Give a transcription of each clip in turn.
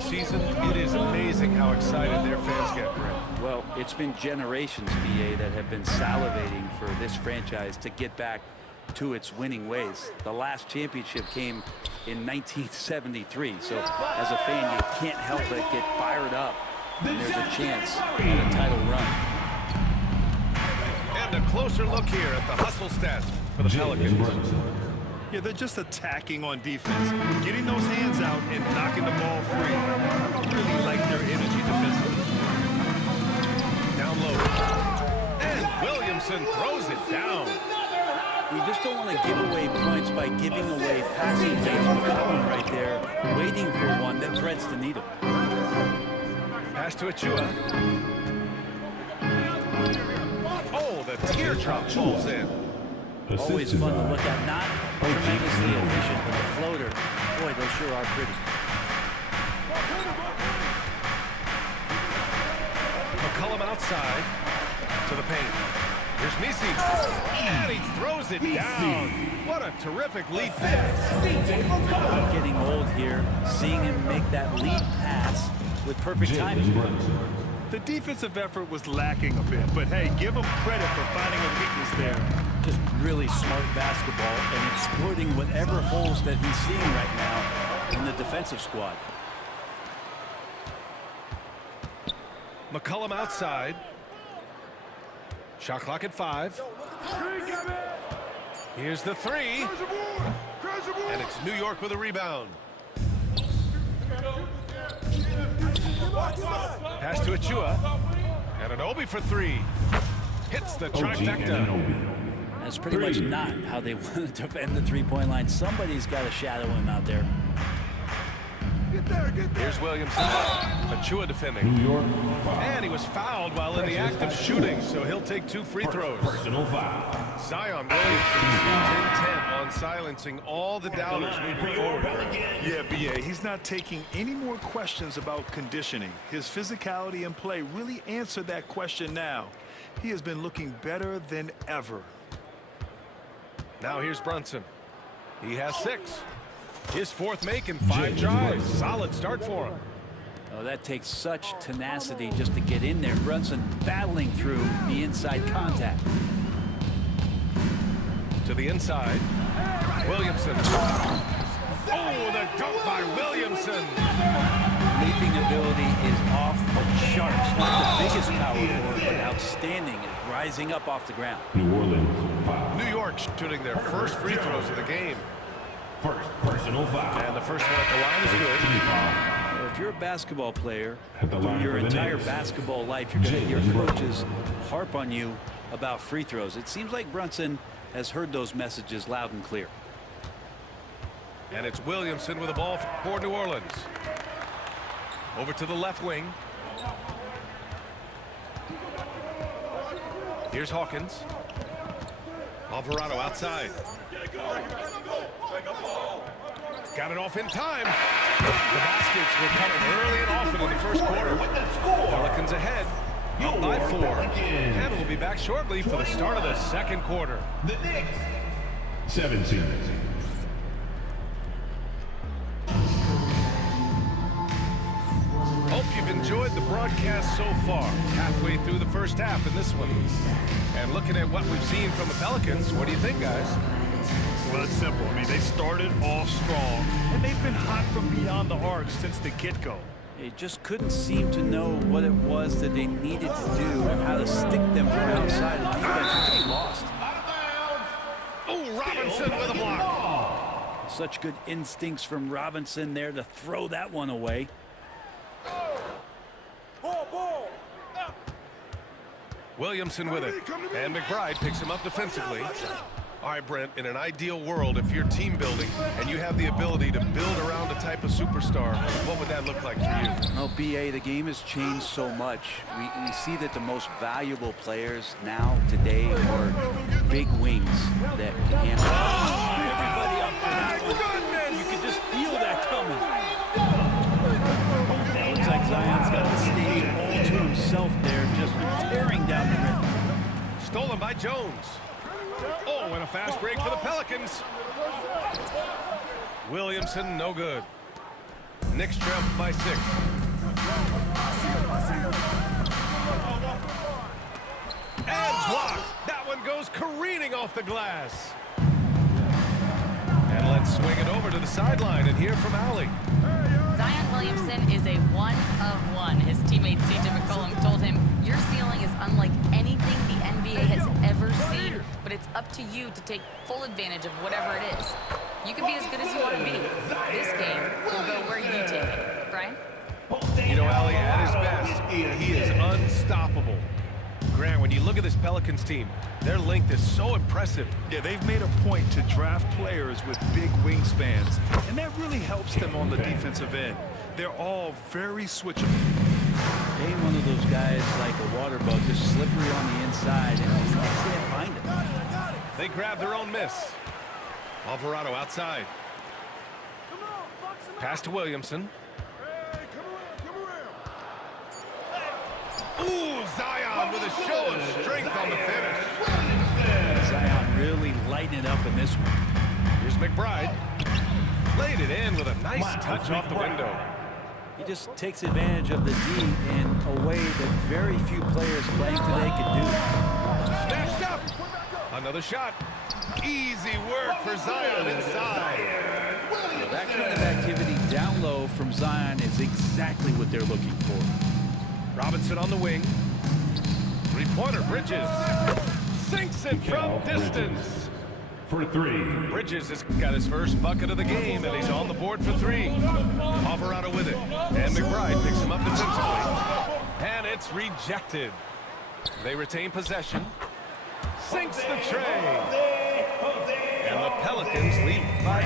good season, it is amazing how excited their fans get, Brent. Well, it's been generations, BA, that have been salivating for this franchise to get back to its winning ways. The last championship came in 1973, so as a fan, you can't help but get fired up when there's a chance at a title run. And a closer look here at the hustle stats for the Pelicans. Yeah, they're just attacking on defense, getting those hands out and knocking the ball free. I really like their energy defensively. Down low. And Williamson throws it down. We just don't want to give away points by giving away passing lanes. McCollum right there, waiting for one that threads the needle. Pass to Achua. Oh, the teardrop falls in. Always fun to look at. Not tremendously efficient with the floater. Boy, those sure are pretty. McCollum outside to the paint. Here's Misi. And he throws it down. What a terrific lead pass. I'm getting old here, seeing him make that lead pass with perfect timing. The defensive effort was lacking a bit, but hey, give them credit for finding a weakness there. Just really smart basketball and exploiting whatever holes that he's seeing right now in the defensive squad. McCollum outside. Shot clock at 5. Here's the 3. And it's New York with a rebound. Pass to Achua. And an Obi for 3. Hits the trifecta. That's pretty much not how they want to defend the three-point line. Somebody's got to shadow him out there. Here's Williamson. Achua defending. And he was fouled while in the act of shooting, so he'll take 2 free throws. Personal foul. Zion Williamson seems intent on silencing all the doubters moving forward. Yeah, BA, he's not taking any more questions about conditioning. His physicality and play really answered that question now. He has been looking better than ever. Now here's Brunson. He has 6. His 4th make in 5 drives. Solid start for him. Oh, that takes such tenacity just to get in there. Brunson battling through the inside contact. To the inside. Williamson. Oh, the dunk by Williamson. Leaping ability is off the charts. Not the biggest power forward, but outstanding at rising up off the ground. New Orleans foul. New York shooting their first free throws of the game. First personal foul. And the first one at the line is good. Well, if you're a basketball player, At the line your for the entire Knicks. basketball life, you're going to hear coaches harp on you about free throws. It seems like Brunson has heard those messages loud and clear. And it's Williamson with the ball for New Orleans. Over to the left wing. Here's Hawkins. Alvarado outside. Got it off in time. The baskets were coming early and often in the first quarter. Pelicans ahead. Up by 4. And we'll be back shortly for the start of the second quarter. The Knicks. 17. Hope you've enjoyed the broadcast so far. Halfway through the first half in this one. And looking at what we've seen from the Pelicans, what do you think, guys? Well, it's simple. I mean, they started off strong, and they've been hot from beyond the arc since the get-go. They just couldn't seem to know what it was that they needed to do and how to stick them from outside the defense. They lost. Oh, Robinson with a block. Such good instincts from Robinson there to throw that one away. Williamson with it. And McBride picks him up defensively. All right, Brent, in an ideal world, if you're team building and you have the ability to build around a type of superstar, what would that look like for you? Oh, BA, the game has changed so much. We see that the most valuable players now, today, are big wings that can handle everybody up for that one. You could just feel that coming. Looks like Zion's got the stage all to himself there, just tearing down the rim. Stolen by Jones. Oh, and a fast break for the Pelicans. Williamson, no good. Knicks trail by 6. And blocked. That one goes careening off the glass. And let's swing it over to the sideline and hear from Allie. Zion Williamson is a one of one. His teammate C.J. McCollum told him, your ceiling is unlike anything the NBA has ever seen, but it's up to you to take full advantage of whatever it is. You can be as good as you want to be. This game will go where you take it. Brian? You know, Allie, at his best, he is unstoppable. Grant, when you look at this Pelicans team, their length is so impressive. Yeah, they've made a point to draft players with big wingspans, and that really helps them on the defensive end. They're all very switchable. Ain't one of those guys like a water bug, just slippery on the inside, and you can't find it. They grab their own miss. Alvarado outside. Pass to Williamson. Ooh, Zion with a show of strength on the finish. Zion really lighting it up in this one. Here's McBride. Laid it in with a nice touch off the window. He just takes advantage of the D in a way that very few players playing today can do. Snatched up. Another shot. Easy work for Zion inside. Well, that kind of activity down low from Zion is exactly what they're looking for. Robinson on the wing. Three-pointer, Bridges. Sinks it from distance. For 3. Bridges has got his first bucket of the game, and he's on the board for 3. Alvarado with it. And McBride picks him up defensively. And it's rejected. They retain possession. Sinks the tray. And the Pelicans lead by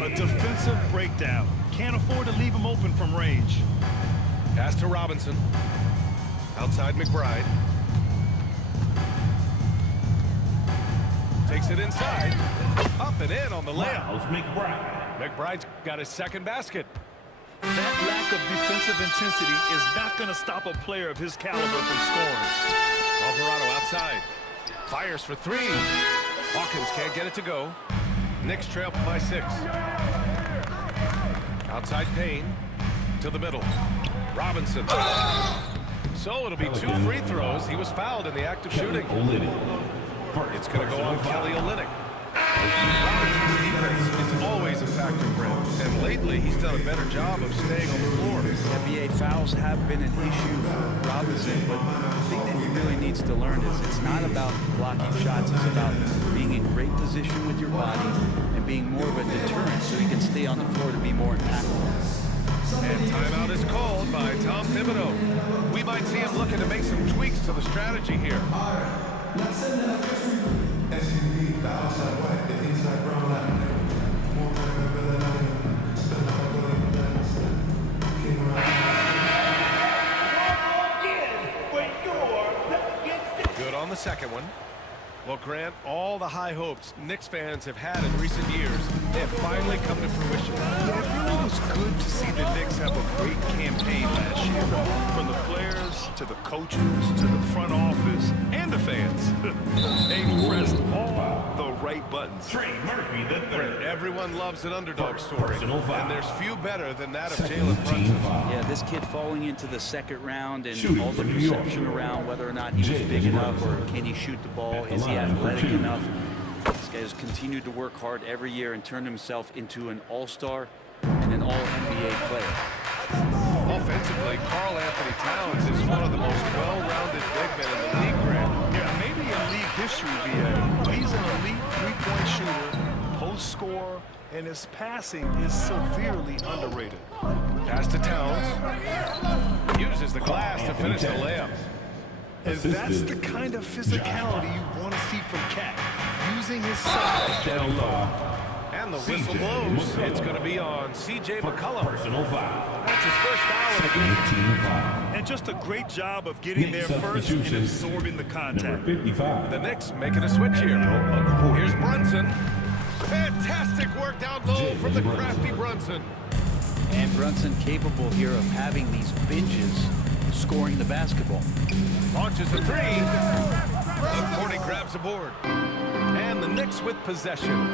8. A defensive breakdown. Can't afford to leave him open from range. Pass to Robinson. Outside McBride. Takes it inside. Up and in on the layup. Miles McBride. McBride's got his second basket. That lack of defensive intensity is not going to stop a player of his caliber from scoring. Alvarado outside. Fires for 3. Hawkins can't get it to go. Knicks trail by 6. Outside Payne. To the middle. Robinson. So it'll be 2 free throws. He was fouled in the act of shooting. It's going to go on Kelly Olynyk. Robinson's defense is always a factor, Brent. And lately, he's done a better job of staying on the floor. NBA fouls have been an issue for Robinson, but the thing that he really needs to learn is it's not about blocking shots. It's about being in great position with your body and being more of a deterrent so he can stay on the floor to be more impactful. And timeout is called by Tom Thibodeau. We might see him looking to make some tweaks to the strategy here. Good on the second one. Well, Grant, all the high hopes Knicks fans have had in recent years, they have finally come to fruition. It really was good to see the Knicks have a great campaign last year. From the players, to the coaches, to the front office, and the fans. They pressed all the right buttons. Trey Murphy, the third. Everyone loves an underdog story, Personal foul. and there's few better than that of Jalen Brunson. Yeah, this kid falling into the second round and Shooting all the for New York. perception around whether or not he was James big enough or Brunson. can he shoot the ball, At the is he line for athletic 2. enough. This guy has continued to work hard every year and turned himself into an all-star and an all-NBA player. Offensively, Karl Anthony Towns is one of the most well-rounded big men in the league, Grant. Yeah, maybe in league history, BA. He's an elite three-point shooter, post scorer, and his passing is severely underrated. Pass to Towns. Uses the glass to finish the layup. And that's the kind of physicality you want to see from Cat, using his size down low. And the whistle blows. It's going to be on C.J. McCollum. Personal foul. That's his first foul of the game. Team foul. And just a great job of getting there Knicks first and substitution. absorbing the contact. Number 55. The Knicks making a switch here. Here's Brunson. Fantastic work down low from the crafty Brunson. And Brunson capable here of having these binges scoring the basketball. Launches a 3. Courtney grabs a board. And the Knicks with possession.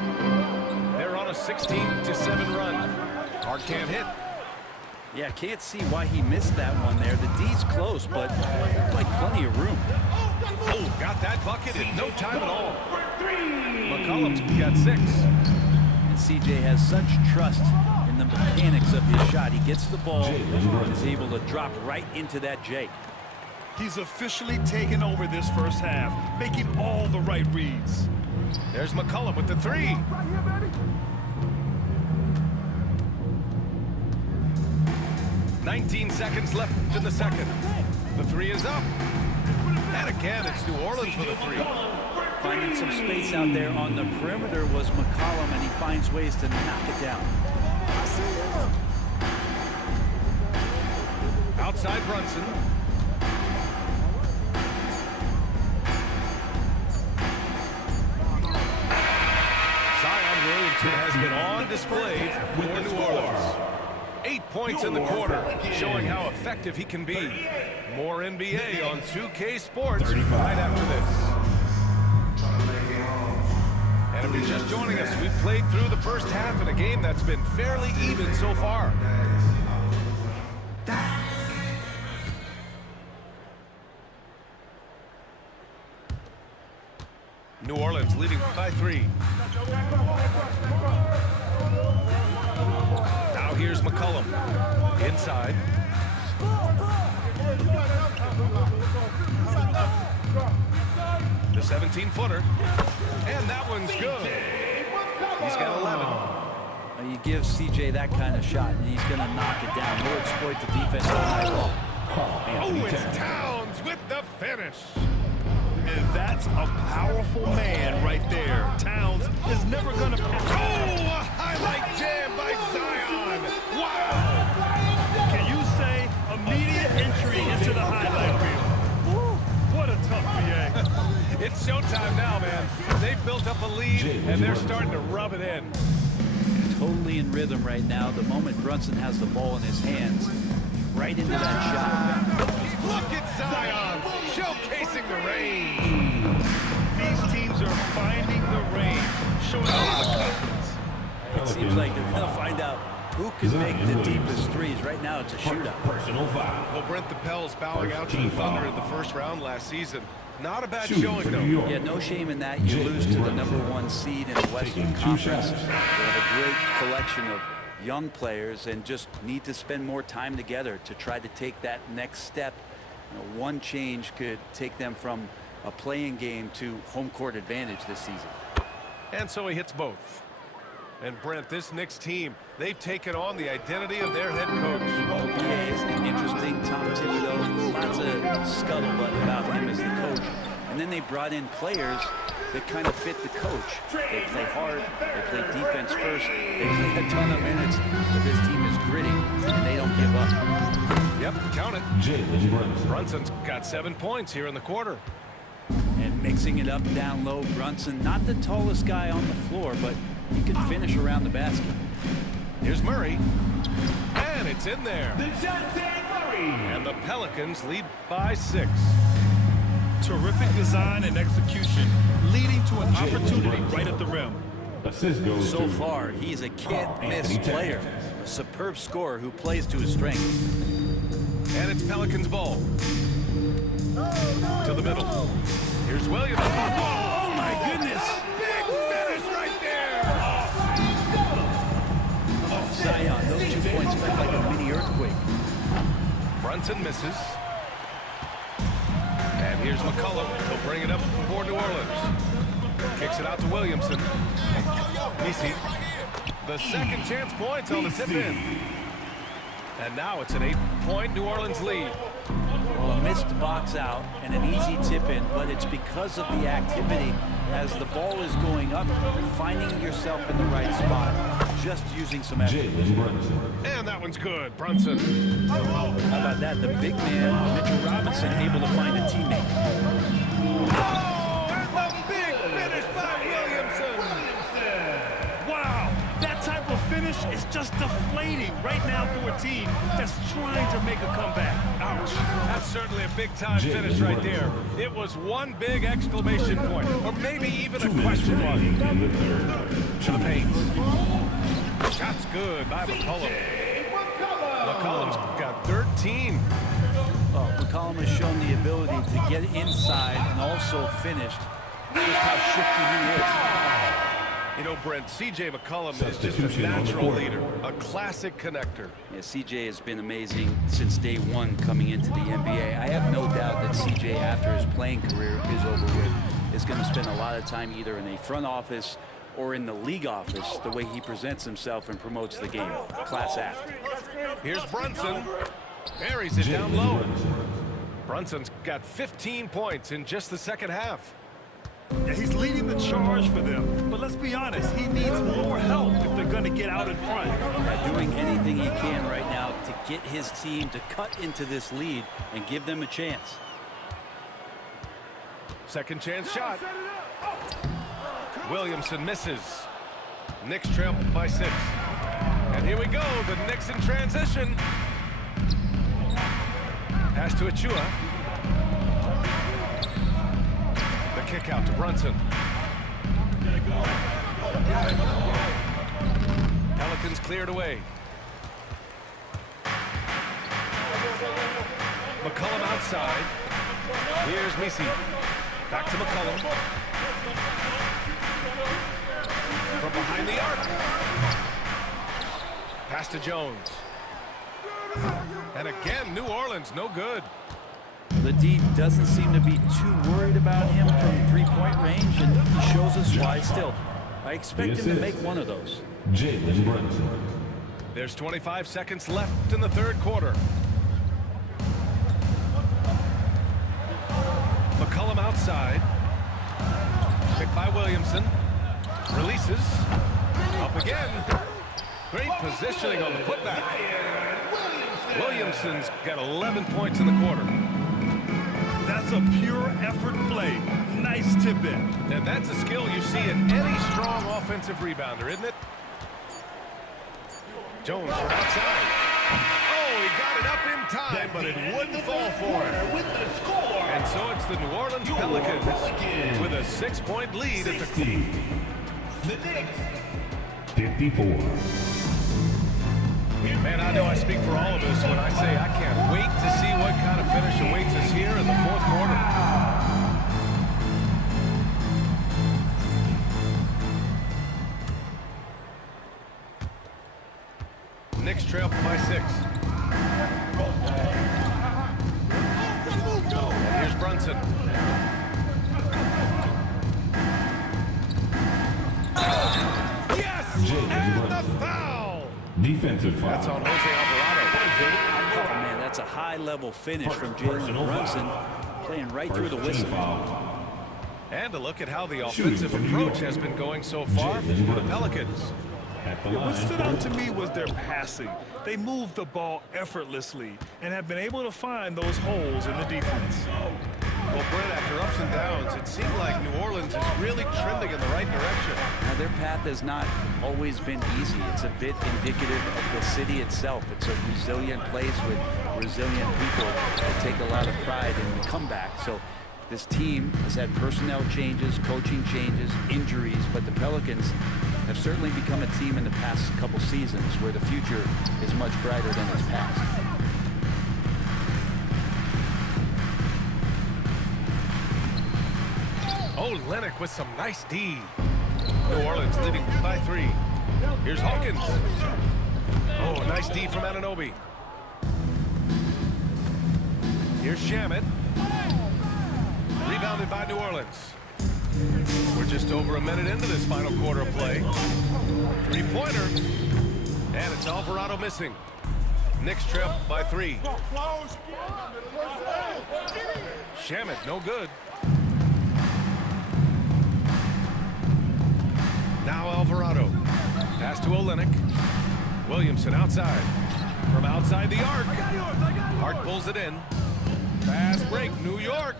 They're on a 16-7 run. Hart can't hit. Yeah, can't see why he missed that one there. The D's close, but like plenty of room. Oh, got that bucket in no time at all. McCollum's got 6. And CJ has such trust in the mechanics of his shot. He gets the ball and is able to drop right into that J. He's officially taken over this first half, making all the right reads. There's McCollum with the 3. "19 seconds left in the second. The 3 is up. And again, it's New Orleans with a 3. Finding some space out there on the perimeter was McCollum, and he finds ways to knock it down. Outside Brunson. Zion Williamson has been on display for New Orleans. 8 points in the quarter, showing how effective he can be. More NBA on 2K Sports right after this. And if you're just joining us, we've played through the first half in a game that's been fairly even so far. New Orleans leading by 3. Now here's McCollum. Inside. The 17-footer. And that one's good. He's got 11. Now you give CJ that kind of shot, and he's going to knock it down. He'll exploit the defense all night long. Oh, it's Towns with the finish. And that's a powerful man right there. Towns is never going to pass. Oh, a highlight jam by Zion. Wow. Can you say immediate entry into the highlight reel? Woo, what a tough PA. It's showtime now, man. They've built up a lead, and they're starting to rub it in. Totally in rhythm right now. The moment Brunson has the ball in his hands, right into that shot. Look at Zion showcasing the range. These teams are finding the range, showing a lot of confidence. It seems like they're going to find out who can make the deepest threes. Right now, it's a shootout. Personal foul. Well, Brent, the Pels bowing out to the Team Thunder foul. in the first round last season. Not a bad Shooting showing, for New though. York. Yeah, no shame in that. You lose to the #1 seed in the Western Taking 2 Conference. shots. They have a great collection of young players and just need to spend more time together to try to take that next step. You know, one change could take them from a playing game to home court advantage this season. And so he hits both. And Brent, this Knicks team, they've taken on the identity of their head coach. BA is interesting. Tom Thibodeau, lots of scuttlebutt about him as the coach. And then they brought in players that kind of fit the coach. They play hard, they play defense first, they play a ton of minutes, but this team is gritty, and they don't give up. Yep, count it. Jalen Brunson. Brunson's got 7 points here in the quarter. And mixing it up down low, Brunson, not the tallest guy on the floor, but he can finish around the basket. Here's Murray. And it's in there. DeJounte Murray. And the Pelicans lead by 6. Terrific design and execution, leading to an opportunity right at the rim. Assist goes So to far, he's a can't-miss Anthony player. Towns. A superb scorer who plays to his strengths. And it's Pelicans ball. To the middle. Here's Williams. Oh, my goodness. Big finish right there. Zion, those 2 points felt like a mini earthquake. Brunson misses. And here's McCollum. He'll bring it up for New Orleans. Kicks it out to Williamson. Nisi. The second chance points on the tip in. And now it's an 8-point New Orleans lead. Well, a missed box out and an easy tip in, but it's because of the activity as the ball is going up, finding yourself in the right spot, just using some effort. Jalen Brunson. And that one's good. Brunson. How about that? The big man, Mitchell Robinson, able to find a teammate. Oh, and the big finish by Williamson. Wow, that type of finish is just deflating right now for a team that's trying to make a comeback. Ouch. That's certainly a big-time finish right there. It was one big exclamation point, or maybe even a question mark. In the third. To the paint. Shot's good by McCollum. McCollum's got 13. McCollum has shown the ability to get inside and also finish. Just how shifty he is. You know, Brent, C.J. McCollum is just a natural leader, a classic connector. Yeah, CJ has been amazing since day one coming into the NBA. I have no doubt that CJ, after his playing career is over with, is going to spend a lot of time either in a front office or in the league office, the way he presents himself and promotes the game. Class act. Here's Brunson. Buries it down low. Brunson's got 15 points in just the second half. Yeah, he's leading the charge for them, but let's be honest, he needs more help if they're going to get out in front. Doing anything he can right now to get his team to cut into this lead and give them a chance. Second chance shot. Williamson misses. Knicks trail by 6. And here we go, the Knicks in transition. Pass to Achua. The kick out to Brunson. Pelicans cleared away. McCollum outside. Here's Misi. Back to McCollum. From behind the arc. Pass to Jones. And again, New Orleans, no good. The D doesn't seem to be too worried about him from three-point range, and he shows us why still. I expect him to make one of those. Jalen Brunson. There's 25 seconds left in the third quarter. McCollum outside. Picked by Williamson. Releases. Up again. Great positioning on the putback. Williamson's got 11 points in the quarter. That's a pure effort play. Nice tip in. And that's a skill you see in any strong offensive rebounder, isn't it? Jones from outside. Oh, he got it up in time, but it wouldn't fall for him. And so it's the New Orleans Pelicans with a 6-point lead at the The Knicks. 54. Man, I know I speak for all of us when I say I can't wait to see what kind of finish awaits us here in the fourth quarter. Knicks trail by 6. And here's Brunson. Yes! And the foul! Defensive foul. That's on Jose Alvarado. Oh, man, that's a high-level finish from Jalen Brunson, playing right through the whistle. And a look at how the offensive approach has been going so far for the Pelicans. What stood out to me was their passing. They moved the ball effortlessly and have been able to find those holes in the defense. Well, Brent, after ups and downs, it seemed like New Orleans is really trending in the right direction. Now, their path has not always been easy. It's a bit indicative of the city itself. It's a resilient place with resilient people that take a lot of pride in the comeback. So this team has had personnel changes, coaching changes, injuries, but the Pelicans have certainly become a team in the past couple seasons where the future is much brighter than its past. Oh, Lennox with some nice D. New Orleans leading by 3. Here's Hawkins. Oh, a nice D from Anunoby. Here's Shamet. Rebounded by New Orleans. We're just over a minute into this final quarter of play. 3-pointer. And it's Alvarado missing. Knicks trail by 3. Shamet, no good. Now Alvarado. Pass to Olynyk. Williamson outside. From outside the arc. Hart pulls it in. Fast break, New York.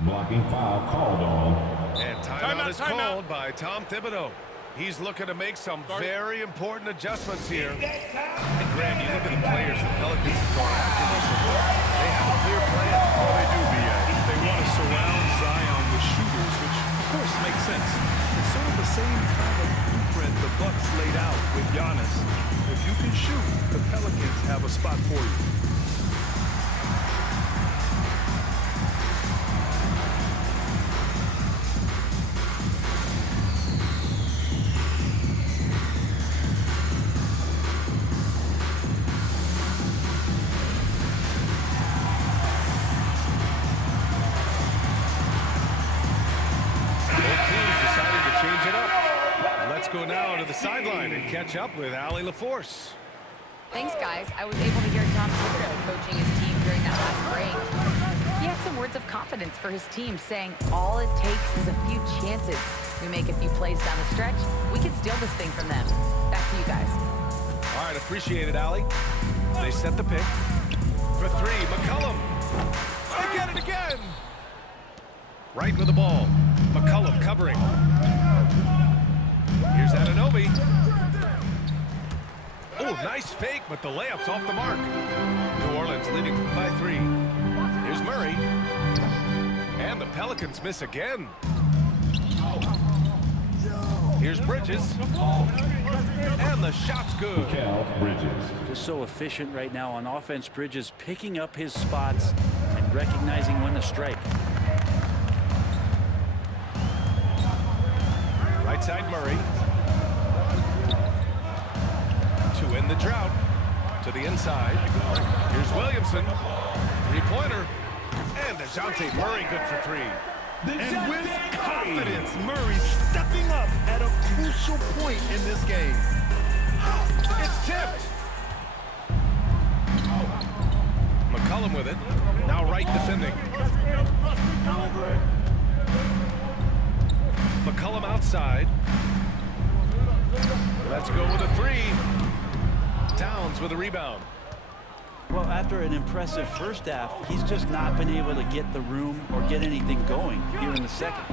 Blocking foul called on. And timeout is called by Tom Thibodeau. He's looking to make some very important adjustments here. And Graham, you look at the players the Pelicans have gone after this before. They have a clear plan. Oh, they do, B.A. They want to surround Zion with shooters, which course, makes sense. It's sort of the same kind of blueprint the Bucks laid out with Giannis. If you can shoot, the Pelicans have a spot for you. Go now to the sideline and catch up with Allie LaForce. Thanks, guys. I was able to hear Tom Thibodeau coaching his team during that last break. He had some words of confidence for his team, saying all it takes is a few chances. We make a few plays down the stretch, we can steal this thing from them. Back to you guys. All right, appreciate it, Allie. They set the pick. For three, McCollum. They get it again. Right with the ball. McCollum covering. Here's Anunoby. Oh, nice fake, but the layup's off the mark. New Orleans leading by 3. Here's Murray. And the Pelicans miss again. Here's Bridges. And the shot's good. Bridges. Just so efficient right now on offense. Bridges picking up his spots and recognizing when to strike. Right side Murray. To end the drought. To the inside. Here's Williamson. Three-pointer. And DeJounte Murray good for 3. And with confidence, Murray stepping up at a crucial point in this game. It's tipped. McCollum with it. Now right defending. McCollum outside. Let's go with a 3. Towns with a rebound. Well, after an impressive first half, he's just not been able to get the room or get anything going here in the second.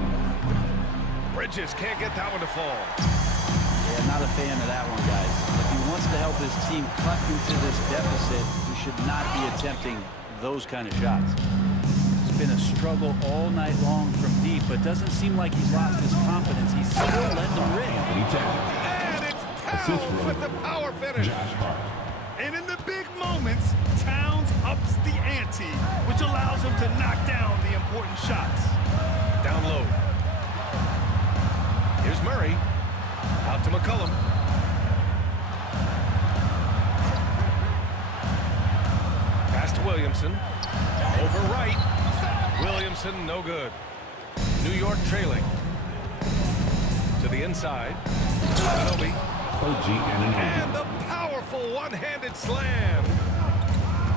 Bridges can't get that one to fall. Yeah, not a fan of that one, guys. If he wants to help his team cut into this deficit, he should not be attempting those kind of shots. It's been a struggle all night long from deep, but doesn't seem like he's lost his confidence. He's still letting them ring. And it's Towns with the power finish. And in the big moments, Towns ups the ante, which allows him to knock down the important shots. Down low. Here's Murray. Out to McCollum. Pass to Williamson. Over right. Williamson, no good. New York trailing. To the inside. Anunoby. And the powerful one-handed slam.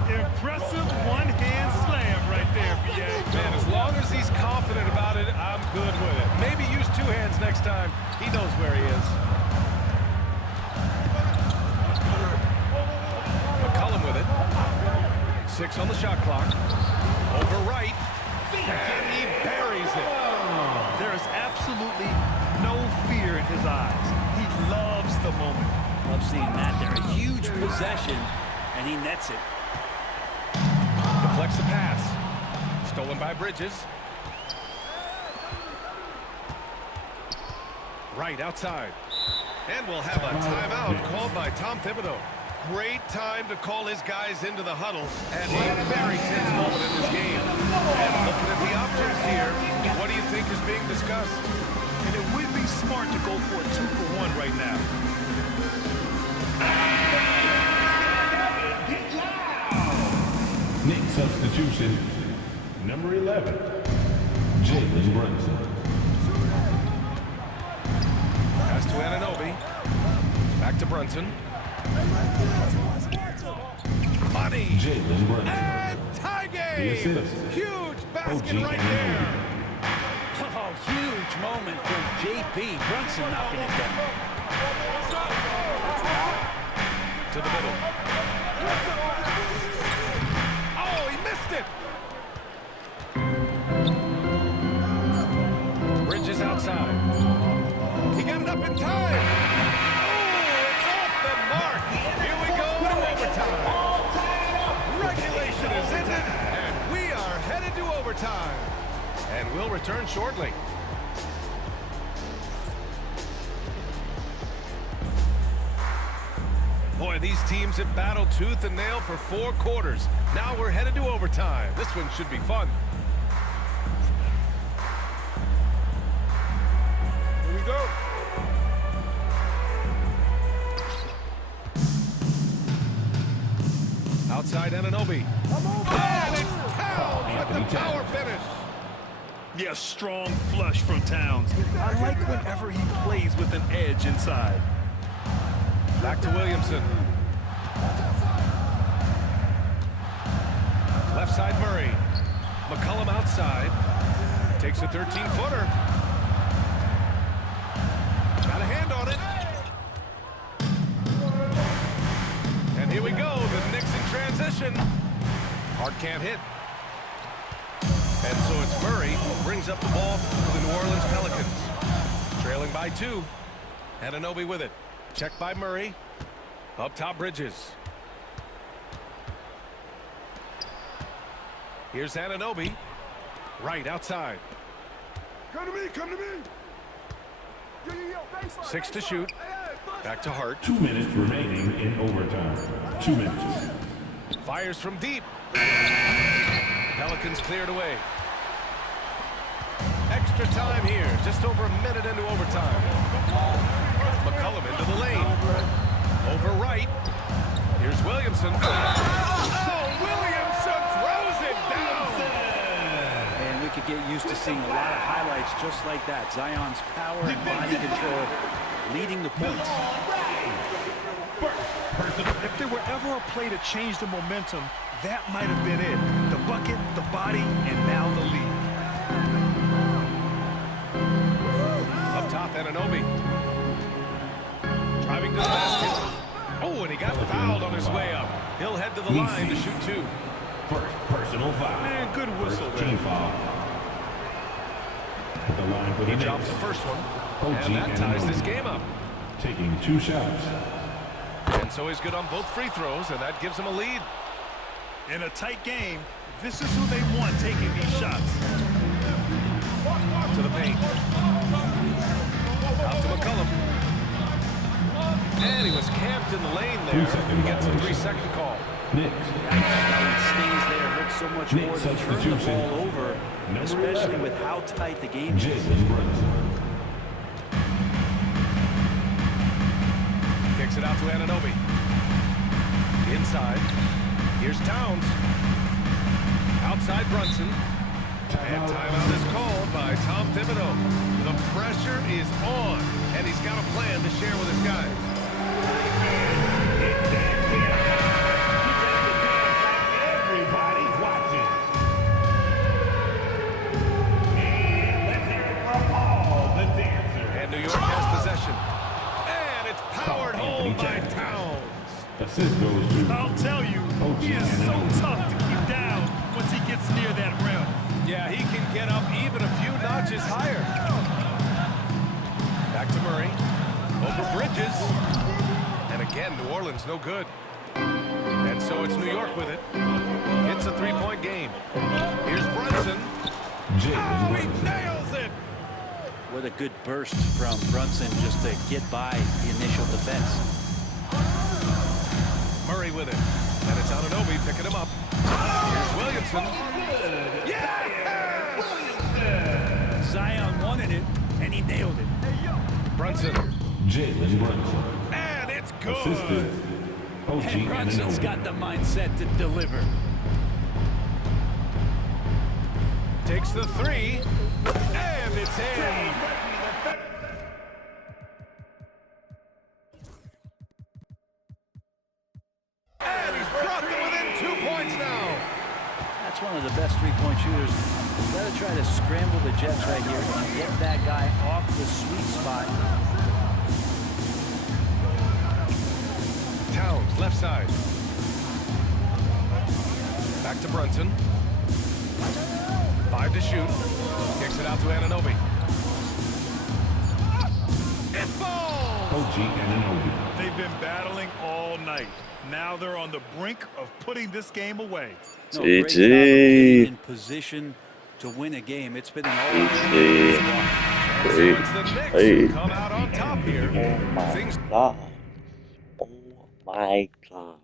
Impressive one-hand slam right there, B.A. Man, as long as he's confident about it, I'm good with it. Maybe use 2 hands next time. He knows where he is. McCollum with it. 6 on the shot clock. Over right. And he buries it. There is absolutely no fear in his eyes. He loves the moment. Love seeing that. They're a huge possession, and he nets it. Deflects the pass. Stolen by Bridges. Right outside. And we'll have a timeout called by Tom Thibodeau. Great time to call his guys into the huddle at a very tense moment in this game. And looking at the options here, what do you think is being discussed? And it would be smart to go for a 2-for-1 right now. Knicks substitution, number 11, Jalen Brunson. Pass to Anunoby. Back to Brunson. Money. Jalen Brunson. And tie game. Huge basket right there. Oh, huge moment from J.P. Brunson knocking it down. To the middle. Oh, he missed it. Bridges outside. He got it up in time. Oh, it's off the mark. Here we go to overtime. Regulation is ended, and we are headed to overtime. And we'll return shortly. these teams have battled tooth and nail for 4 quarters. Now we're headed to overtime. This one should be fun. Here we go. Outside Anunoby. And it's Towns with the power finish. Yeah, strong flush from Towns. I like whenever he plays with an edge inside. Back to Williamson. Left side Murray. McCollum outside. Takes a 13-footer. Got a hand on it. And here we go. The Knicks in transition. Hart can't hit. And so it's Murray who brings up the ball for the New Orleans Pelicans. Trailing by 2. Anunoby with it. Checked by Murray. Up top Bridges. Here's Anunoby. Right outside. Come to me, come to me. 6 to shoot. Back to Hart. 2 minutes remaining in overtime. 2 minutes. Fires from deep. Pelicans cleared away. Extra time here. Just over a minute into overtime. McCollum into the lane. Over right. Here's Williamson. Oh, Williamson throws it down. And we could get used to seeing a lot of highlights just like that. Zion's power and body control leading the points. If there were ever a play to change the momentum, that might have been it. The bucket, the body, and now the lead. Up top, Anunoby. Driving to the basket. Oh, and he got fouled on his way up. He'll head to the line to shoot 2. First personal foul. Man, good whistle First there. team foul. At the line for the He Knicks. drops the first one. OG And that ties Anunoby. this game up. Taking 2 shots. And so he's good on both free throws, and that gives him a lead. In a tight game, this is who they want taking these shots. To the paint. Out to McCollum. And he was camped in the lane there. 2-second He gets a violation. 3-second call. Knicks. Stays there hurts so much more than turn the substitution. ball over, especially with how tight the game is. Jalen Brunson. Kicks it out to Anunoby. Inside. Here's Towns. Outside Brunson. And timeout is called by Tom Thibodeau. The pressure is on, and he's got a plan to share with his guys. Everybody's watching. And let's hear it from all the dancers. And New York has possession. And it's powered home by Towns. Assist goes to I'll tell you, he is so tough to keep down once he gets near that rim. Yeah, he can get up even a few notches higher. Back to Murray. Over Bridges. And again, New Orleans no good. And so it's New York with it. It's a 3-point game. Here's Brunson. Jalen Oh, he Brunson. nails it. What a good burst from Brunson just to get by the initial defense. Murray with it. And it's Anunoby picking him up. Here's Williamson. Yeah! Zion wanted it, and he nailed it. Brunson. Jalen Brunson. And it's good. Assisted. OG And Brunson's Anunoby. got the mindset to deliver. Takes the 3. And it's in. And he's brought them within 2 points now. That's one of the best three-point shooters. You got to try to scramble the Jets right here and get that guy off the sweet spot. Towns, left side. Back to Brunson. 5 to shoot. Kicks it out to Anunoby. It falls! OG Anunoby. They've been battling all night. Now they're on the brink of putting this game away. No, great job of getting in position to win a game. It's been an all-around And so it's the Knicks who come out on top here. Things God. Oh my my God.